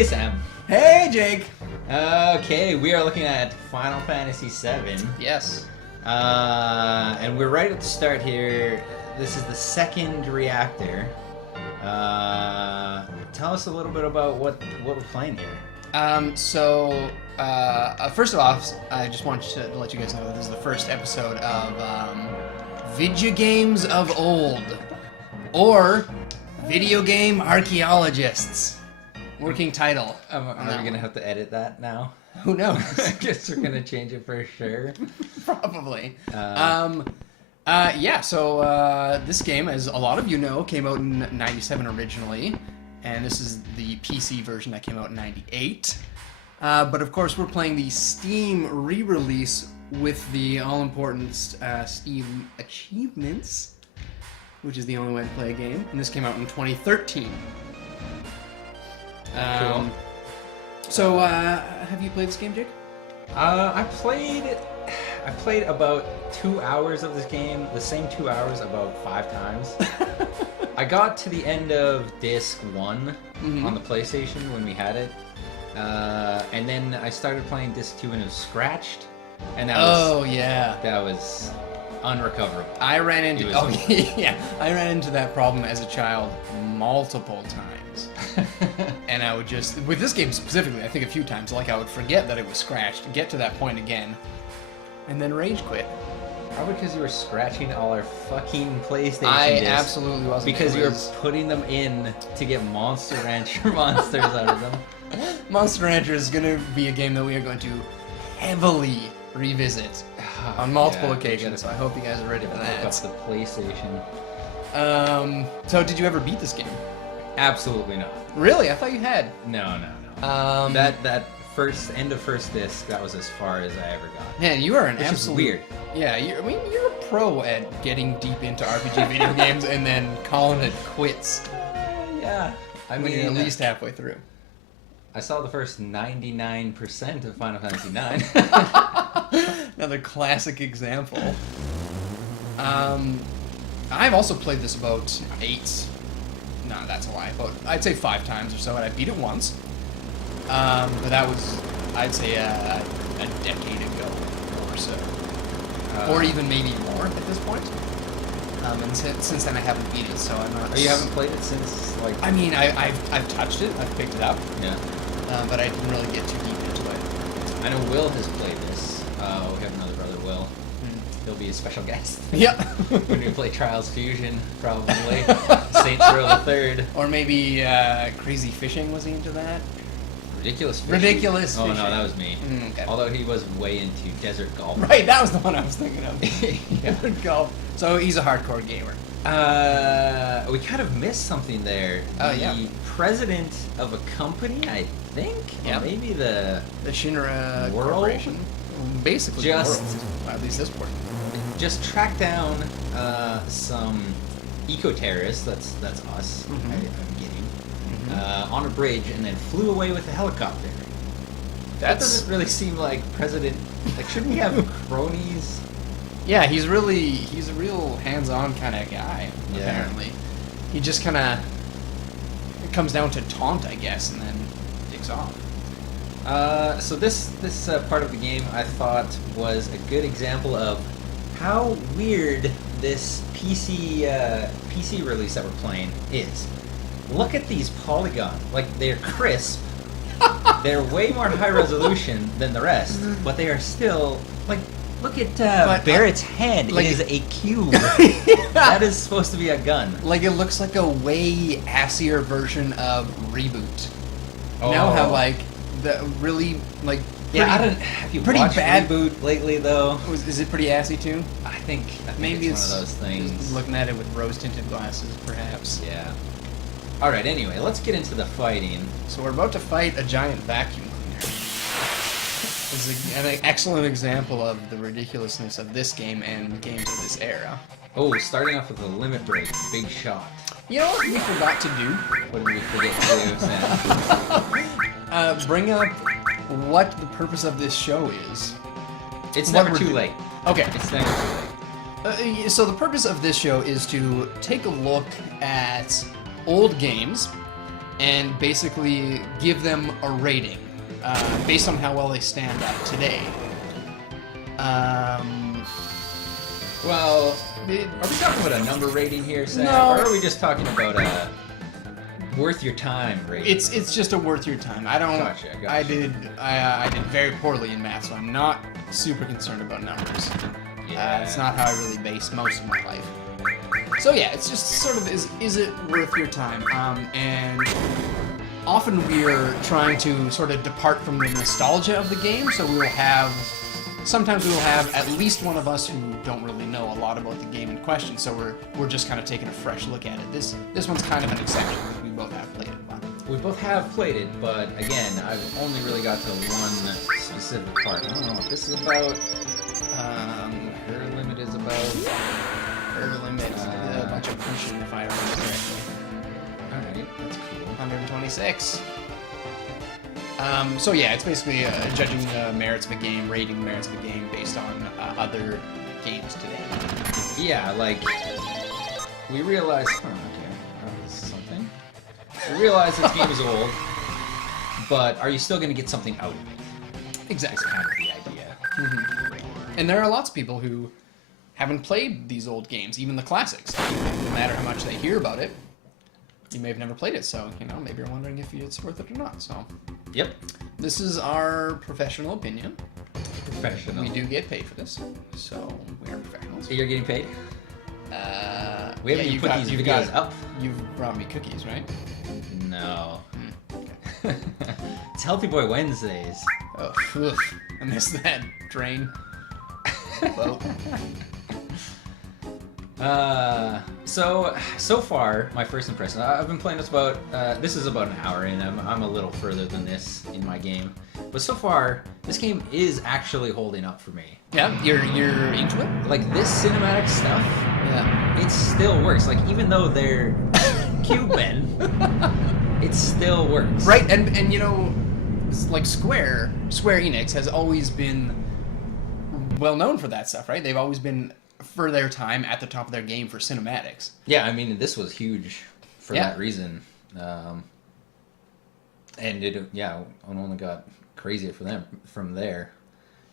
Hey, Sam. Hey, Jake. Okay, we are looking at Final Fantasy VII. Yes. And we're right at the start here. This is the second reactor. Tell us a little bit about what we're playing here. First of all, I just wanted to let you guys know that this is the first episode of Video Games of Old, or Video Game Archaeologists. Working title. Are we going to have to edit that now? Who knows? I guess we're going to change it for sure. Probably. This game, as a lot of you know, came out in 97 originally, and this is the PC version that came out in 98. But of course, we're playing the Steam re-release with the all-important Steam achievements, which is the only way to play a game, and this came out in 2013. Cool. So, have you played this game, Jake? I played about 2 hours of this game, the same 2 hours about 5 times. I got to the end of Disc 1 on the PlayStation when we had it. And then I started playing Disc 2 and it was scratched. And that was unrecoverable. I ran into that problem as a child multiple times. And I would just, with this game specifically, I think a few times, like I would forget that it was scratched, get to that point again, and then rage quit. Probably because you were scratching all our fucking PlayStation I discs. Absolutely wasn't. Because you were putting them in to get Monster Rancher monsters out of them. Monster Rancher is going to be a game that we are going to heavily revisit on multiple occasions, so I hope you guys are ready for that. That's the PlayStation. So did you ever beat this game? Absolutely not. Really? I thought you had. No. That end of first disc, that was as far as I ever got. Man, you are an Which absolute... is weird. Yeah, you're a pro at getting deep into RPG video games and then calling it quits. Yeah. I mean, at least halfway through. I saw the first 99% of Final Fantasy IX. Another classic example. I've also played this about 8. No, that's a lie. But I'd say 5 times or so, and I beat it once. But that was, I'd say, a decade ago or so, or even maybe more at this point. And since then, I haven't beat it, so I'm not. Oh, you haven't played it since, like? I mean, I've touched it. I've picked it up. Yeah. But I didn't really get too deep into it. I know Will has played this. We have another brother, Will. He'll be a special guest. Yeah. When we play Trials Fusion, probably. Saints Row the Third. Or maybe Crazy Fishing, was he into that? Ridiculous Fishing? Ridiculous Oh, Fishing. no, that was me. Okay. Although he was way into Desert Golf. Right, that was the one I was thinking of. Yeah. Desert Golf. So he's a hardcore gamer. We kind of missed something there. The president of a company, I think? Yeah. Or maybe the Shinra world? Corporation. Basically Just... the world. Well, at least this part. Just tracked down some eco-terrorists, that's us, I'm getting, on a bridge and then flew away with a helicopter. That doesn't really seem like President... Like, shouldn't he have cronies? Yeah, he's a real hands-on kind of guy, apparently. He just kind of... It comes down to taunt, I guess, and then takes off. So this part of the game I thought was a good example of how weird this PC release that we're playing is. Look at these polygons. Like, they're crisp. They're way more high resolution than the rest, but they are still, like, look at Barrett's head. Like, it is a cube. That is supposed to be a gun. Like, it looks like a way assier version of Reboot. Oh. You know how, like, the really, like... Have you pretty watched bad Reboot lately, though? Is it pretty assy, too? I think Maybe it's one of those things. Looking at it with rose-tinted glasses, perhaps. Yeah. Alright, anyway, let's get into the fighting. So we're about to fight a giant vacuum cleaner. This is an excellent example of the ridiculousness of this game and games of this era. Oh, starting off with a limit break. Big shot. You know what we forgot to do? What did we forget to do, Sam? Bring up what the purpose of this show is. It's never too late. Okay. It's never too late. So the purpose of this show is to take a look at old games and basically give them a rating based on how well they stand up today. Well, are we talking about a number rating here, Sam? No. Or are we just talking about a worth your time rating? It's just a worth your time. I don't. Gotcha. I did very poorly in math, so I'm not super concerned about numbers. Yeah. It's not how I really base most of my life. So yeah, it's just sort of is it worth your time? And often we're trying to sort of depart from the nostalgia of the game, so sometimes we will have at least one of us who don't really know a lot about the game in question, so we're just kind of taking a fresh look at it. This one's kind of an exception because we both have played it. But We both have played it, but again, I've only really got to one specific part. I don't know what this is about. Her limit is about. her limit a bunch of punching, if I remember correctly. Alright, that's cool. 126. So yeah, it's basically judging the merits of a game, rating the merits of a game based on other games today. Yeah, like, we realized... Oh, okay. This is something. We realize this game is old, but are you still going to get something out of it? Exactly. That's kind of the idea. And there are lots of people who haven't played these old games, even the classics. No matter how much they hear about it, you may have never played it, so, maybe you're wondering if it's worth it or not, so... Yep. This is our professional opinion. Professional. We do get paid for this, so we are professionals. You're getting paid? We haven't even you've put got- these you've videos got- up. You've brought me cookies, right? No. Okay. It's Healthy Boy Wednesdays. Oh, ugh. I missed that drain. Well, So far, my first impression, I've been playing this this is about an hour in. I'm a little further than this in my game. But so far, this game is actually holding up for me. yeah, you're into it? Like, this cinematic stuff, Yeah. it still works. Like, even though they're Cuban, it still works. Right, and it's like Square Enix has always been well known for that stuff, right? They've always been, for their time, at the top of their game for cinematics. Yeah, I mean, this was huge for Yeah. that reason. And it only got crazier for them from there.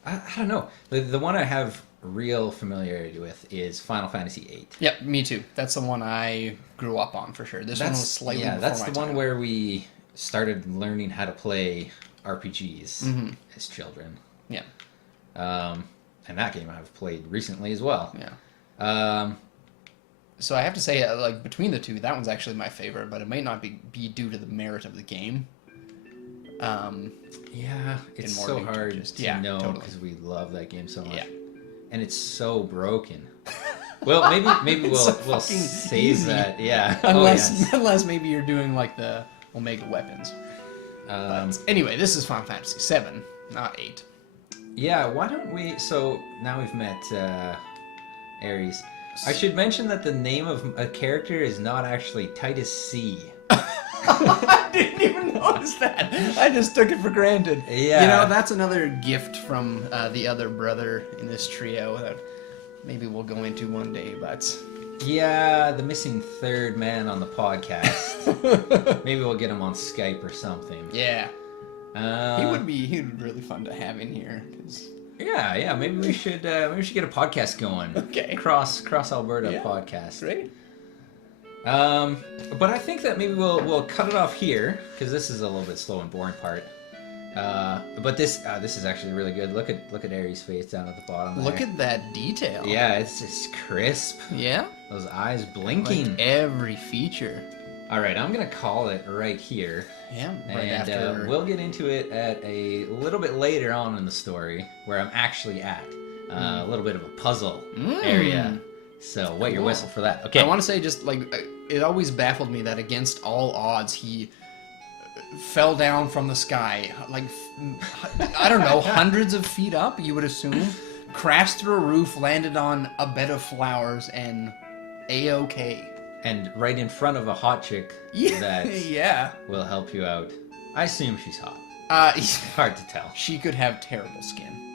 I don't know. The one I have real familiarity with is Final Fantasy VIII. Yep, me too. That's the one I grew up on for sure. This one was slightly before that's my the one time. where we started learning how to play RPGs as children. Yeah, And that game I've played recently as well. yeah. So So I have to say, like, between the two, that one's actually my favorite, but it might not be due to the merit of the game. yeah, it's more so due to hard just- to yeah, know totally. because we love that game so much. Yeah. And it's so broken. Well, maybe It's we'll so we'll fucking save easy. that. Yeah. Unless maybe you're doing, like, the Omega weapons. Oh, yes. But anyway, this is Final Fantasy VII, not 8. Yeah, why don't we... So, now we've met Ares. I should mention that the name of a character is not actually Titus C. I didn't even notice that. I just took it for granted. Yeah. That's another gift from the other brother in this trio that maybe we'll go into one day, but... Yeah, the missing third man on the podcast. Maybe we'll get him on Skype or something. Yeah. Uh, He would be really fun to have in here. 'Cause... Yeah. Maybe we should get a podcast going. Okay. Cross Alberta Yeah. podcast. Great. But I think that maybe we'll cut it off here because this is a little bit slow and boring part. But this is actually really good. Look at Aries' face down at the bottom there. Look at that detail. Yeah, it's just crisp. Yeah? Those eyes blinking. Like every feature. All right, I'm gonna call it right here. Yeah, right And after... we'll get into it at a little bit later on in the story where I'm actually at. A little bit of a puzzle area. So wet your Cool. whistle for that. Okay. I want to say just, like, it always baffled me that against all odds, he fell down from the sky, like, I don't know, hundreds of feet up, you would assume, crashed through a roof, landed on a bed of flowers, and A-OK. And right in front of a hot chick Yeah, that yeah. will help you out. I assume she's hot. Uh, Hard to tell. she could have terrible skin.